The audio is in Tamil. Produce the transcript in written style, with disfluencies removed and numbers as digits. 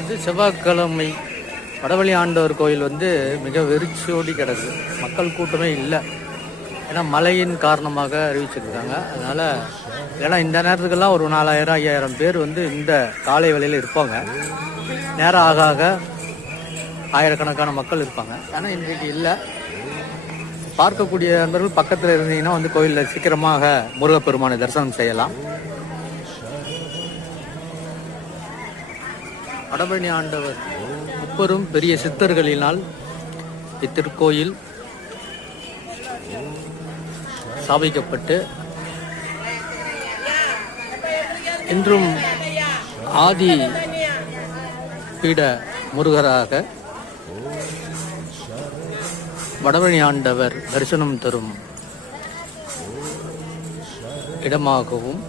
இது செவ்வாய்க்கிழமை வடவழி ஆண்டவர் கோயில் வந்து மிக வெறிச்சோடி கிடக்கு. மக்கள் கூட்டமே இல்லை. ஏன்னா மழையின் காரணமாக அறிவிச்சிருக்காங்க. அதனால் ஏன்னா இந்த நேரத்துக்கெல்லாம் ஒரு 4000 5000 பேர் வந்து இந்த காலை வேளையில் இருப்பாங்க. நேரம் ஆக ஆக ஆயிரக்கணக்கான மக்கள் இருப்பாங்க. ஆனால் இன்றைக்கு இல்லை. பார்க்கக்கூடிய நண்பர்கள் பக்கத்தில் இருந்தீங்கன்னா வந்து கோயிலில் சீக்கிரமாக முருகப்பெருமானை தரிசனம் செய்யலாம். வடபழனி ஆண்டவர் முப்பெரும் பெரிய சித்தர்களினால் இத்திருக்கோயில் ஸ்தாபிக்கப்பட்டு இன்றும் ஆதி பீட முருகராக வடபழனி ஆண்டவர் தரிசனம் தரும் இடமாகவும்